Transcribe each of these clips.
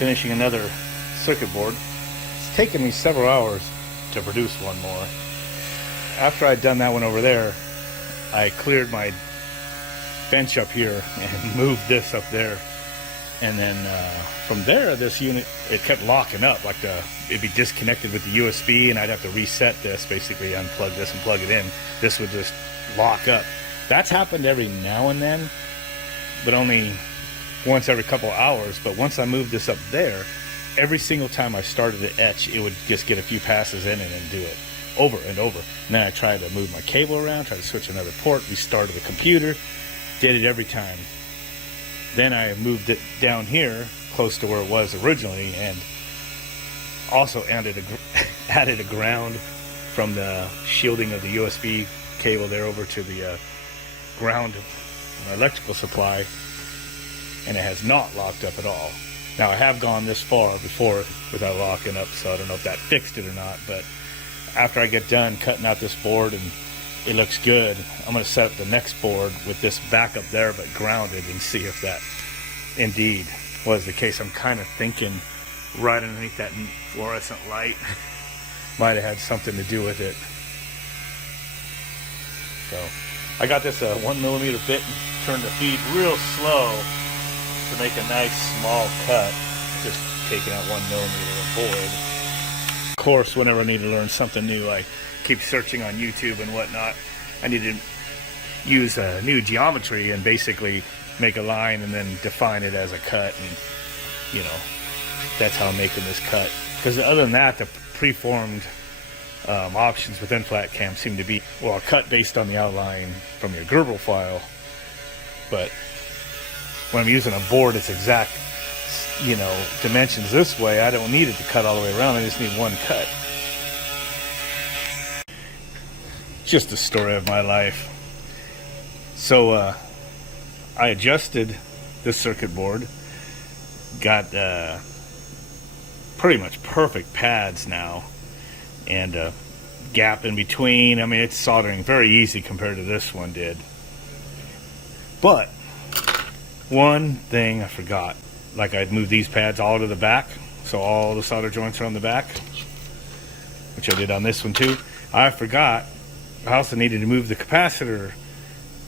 finishing another circuit board. It's taken me several hours to produce one more. After I'd done that one over there, I cleared my bench up here and moved this up there. And then from there, this unit, it kept locking up, like it'd be disconnected with the USB, and I'd have to reset this, basically unplug this and plug it in. This would just lock up. That's happened every now and then, but only once every couple hours. But once I moved this up there, every single time I started to etch, it would just get a few passes in it and do it over and over. And then I tried to move my cable around, tried to switch another port, restarted the computer, did it every time. Then I moved it down here, close to where it was originally, and also added a ground from the shielding of the USB cable there over to the ground electrical supply, and it has not locked up at all. Now, I have gone this far before without locking up, so I don't know if that fixed it or not, but after I get done cutting out this board and it looks good, I'm going to set up the next board with this back up there but grounded and see if that indeed was the case. I'm kind of thinking right underneath that fluorescent light might have had something to do with it. So I got this 1mm bit and turned the feed real slow to make a nice small cut, just taking out 1mm of board. Of course, whenever I need to learn something new, I keep searching on YouTube and whatnot. I need to use a new geometry and basically make a line and then define it as a cut, and you know, that's how I'm making this cut. Because other than that, the preformed options within FlatCam seem to be, well, a cut based on the outline from your Gerbil file, but when I'm using a board it's exact, you know, dimensions this way, I don't need it to cut all the way around. I just need one cut. Just the story of my life. So I adjusted this circuit board, got pretty much perfect pads now, and gap in between. I mean, it's soldering very easy compared to this one did. But one thing I forgot, like I'd move these pads all to the back, so all the solder joints are on the back, which I did on this one too. I forgot I also needed to move the capacitor,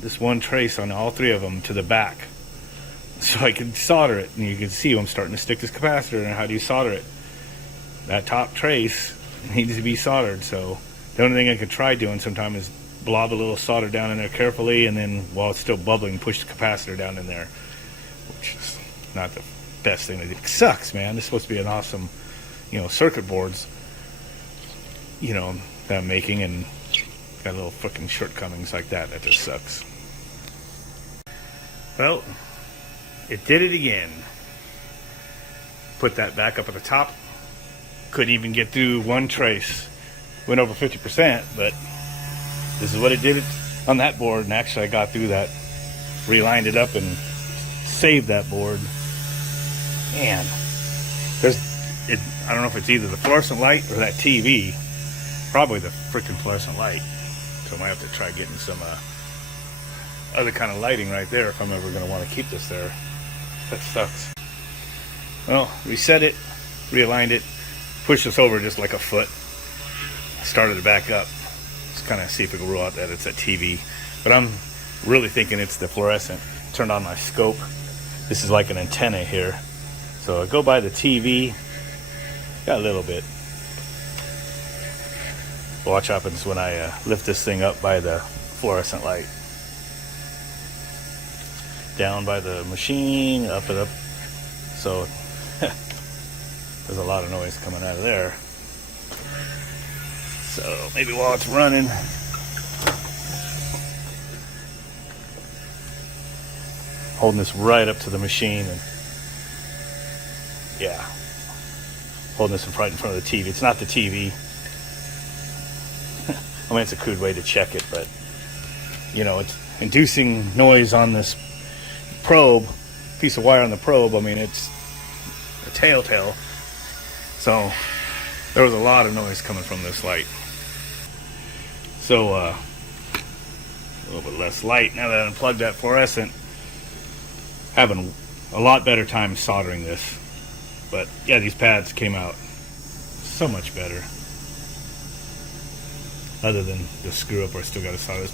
this one trace on all three of them, to the back so I could solder it. And you can see I'm starting to stick this capacitor, and how do you solder it? That top trace needs to be soldered. So the only thing I could try doing sometime is blob a little solder down in there carefully, and then while it's still bubbling, push the capacitor down in there, which is not the best thing to do. It sucks, man. This is supposed to be an awesome, you know, circuit boards, you know, that I'm making, and got little freaking shortcomings like that. That just sucks. Well, it did it again. Put that back up at the top. Couldn't even get through one trace. Went over 50%, but this is what it did on that board. And actually I got through that, relined it up, and saved that board. Man, I don't know if it's either the fluorescent light or that TV. Probably the freaking fluorescent light. So I might have to try getting some other kind of lighting right there if I'm ever going to want to keep this there. That sucks. Well, reset it, realigned it, pushed this over just like a foot, started it back up. Just kind of see if we can rule out that it's a TV. But I'm really thinking it's the fluorescent. Turned on my scope. This is like an antenna here. So I go by the TV, got a little bit. Watch what happens when I lift this thing up by the fluorescent light. Down by the machine, up and up. So there's a lot of noise coming out of there. So maybe while it's running, holding this right up to the machine, and yeah, holding this right in front of the TV. It's not the TV. I mean, it's a crude way to check it, but you know, it's inducing noise on this probe, piece of wire on the probe. I mean, it's a telltale. So there was a lot of noise coming from this light. So a little bit less light now that I unplugged that fluorescent. Having a lot better time soldering this. But yeah, these pads came out so much better. Other than the screw up where I still got to solder.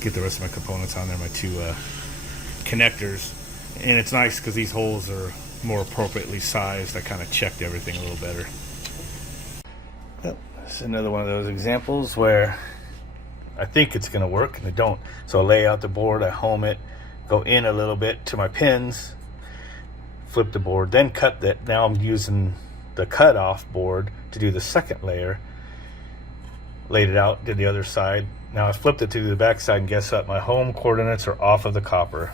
Get the rest of my components on there, my two connectors. And it's nice because these holes are more appropriately sized. I kind of checked everything a little better. Well, this is another one of those examples where I think it's going to work and it don't. So I lay out the board, I home it, go in a little bit to my pins, flip the board, then cut that. Now I'm using the cut off board to do the second layer. Laid it out, did the other side. Now I flipped it to the back side, and guess what? My home coordinates are off of the copper.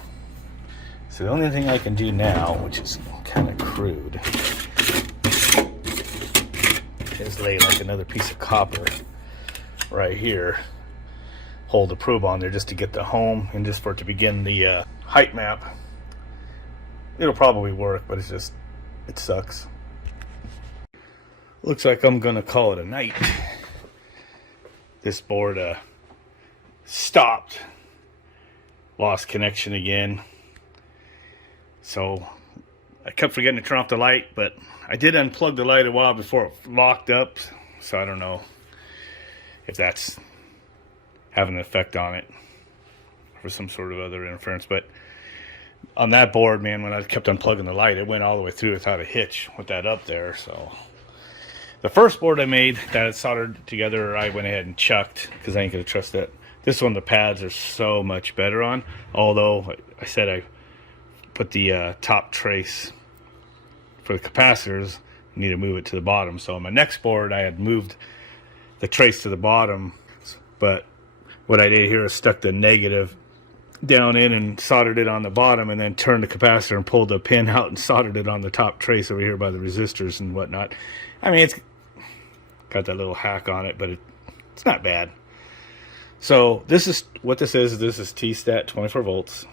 So the only thing I can do now, which is kind of crude, is lay like another piece of copper right here, hold the probe on there just to get the home and just for it to begin the height map. It'll probably work, but it's just, it sucks. Looks like I'm gonna call it a night. This board stopped, lost connection again. So I kept forgetting to turn off the light, but I did unplug the light a while before it locked up. So I don't know if that's having an effect on it or some sort of other interference. But on that board, man, when I kept unplugging the light, it went all the way through without a hitch with that up there. So the first board I made that I soldered together, I went ahead and chucked because I ain't gonna trust that. This one, the pads are so much better on. Although I said I put the top trace for the capacitors, I need to move it to the bottom. So on my next board, I had moved the trace to the bottom, but what I did here is stuck the negative down in and soldered it on the bottom, and then turned the capacitor and pulled the pin out and soldered it on the top trace over here by the resistors and whatnot. I mean, it's got that little hack on it, but it's not bad. So this is what this is. This is T-stat 24 volts.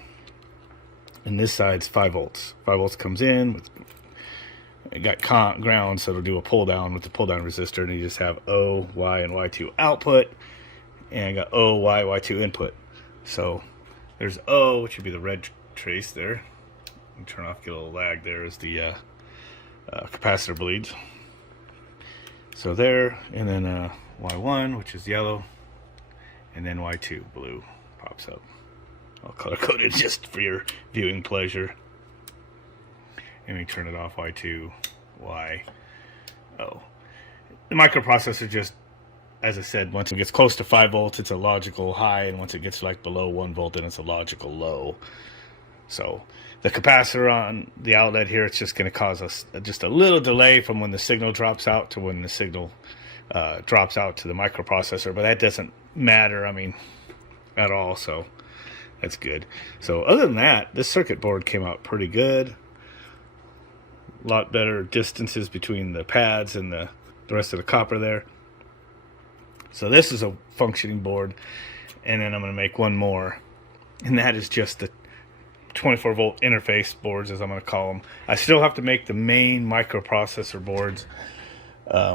And this side's 5 volts. 5 volts comes in. It got ground, so it'll do a pull down with the pull down resistor. And you just have O, Y, and Y2 output. And I got O, Y, Y2 input. So there's O, which would be the red trace there. Turn off, get a little lag there as the capacitor bleeds. So there, and then Y1, which is yellow, and then Y2, blue, pops up. I'll color code it just for your viewing pleasure. And we turn it off, Y2, Y, O. The microprocessor just, as I said, once it gets close to 5 volts, it's a logical high, and once it gets like below 1 volt, then it's a logical low. So the capacitor on the outlet here, it's just going to cause us just a little delay from when the signal drops out to when the signal drops out to the microprocessor, but that doesn't matter, I mean, at all, so that's good. So other than that, this circuit board came out pretty good. A lot better distances between the pads and the rest of the copper there. So this is a functioning board, and then I'm going to make one more, and that is just the 24 volt interface boards, as I'm going to call them. I still have to make the main microprocessor boards,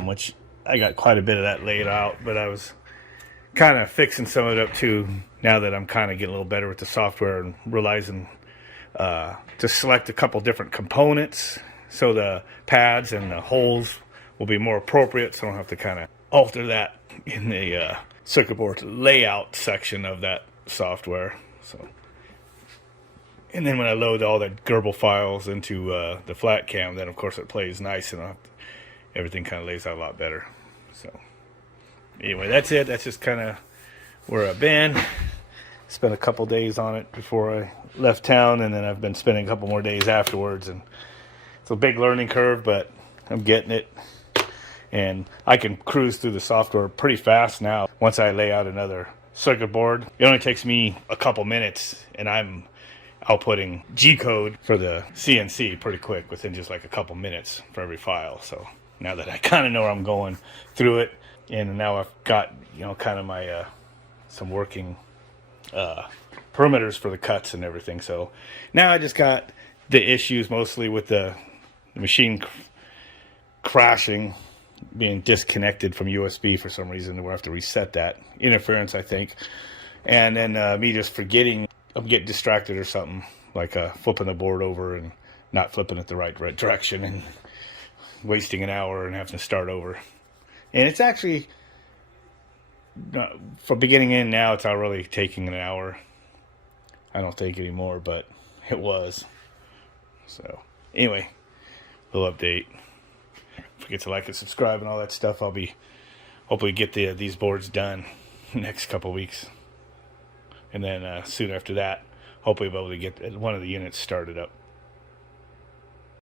which I got quite a bit of that laid out, but I was kind of fixing some of it up too now that I'm kind of getting a little better with the software and realizing to select a couple different components so the pads and the holes will be more appropriate, so I don't have to kind of alter that in the circuit board layout section of that software. So, and then when I load all the Gerbil files into the flat cam, then of course it plays nice and everything kind of lays out a lot better. So anyway, that's it. That's just kind of where I've been. Spent a couple days on it before I left town, and then I've been spending a couple more days afterwards, and it's a big learning curve, but I'm getting it. And I can cruise through the software pretty fast now. Once I lay out another circuit board, it only takes me a couple minutes, and I'm outputting G-code for the CNC pretty quick within just like a couple minutes for every file. So now that I kind of know where I'm going through it, and now I've got, you know, kind of my some working perimeters for the cuts and everything. So now I just got the issues mostly with the machine crashing, being disconnected from USB for some reason. We'll have to reset that. Interference, I think. And then me just forgetting, I'm getting distracted or something, like flipping the board over and not flipping it the right direction and wasting an hour and having to start over. And it's actually, from beginning in now, it's not really taking an hour. I don't think anymore, but it was. So, anyway, little update. Don't forget to like and subscribe and all that stuff. I'll be hopefully get these boards done next couple weeks. And then soon after that, hopefully I'll be able to get one of the units started up.